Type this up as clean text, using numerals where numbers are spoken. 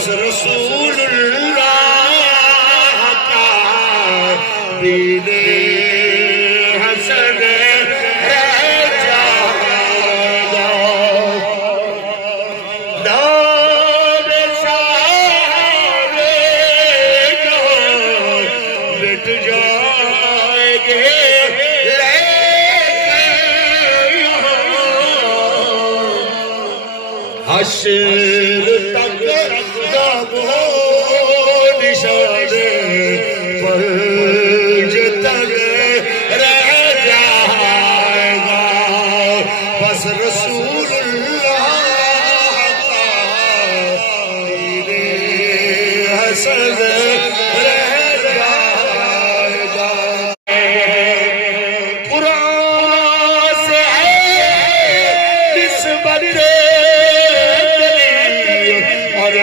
بس رسول اللہ کا دین حسن رہ جائے گا نام سارے جہاں مٹ جائیں گے حشر تک نام ہو نشان فرج تک رہ جائے گا بس رسول اللہ کا دین حسن رہ جائے گا قرآن سے ہے نسبت اور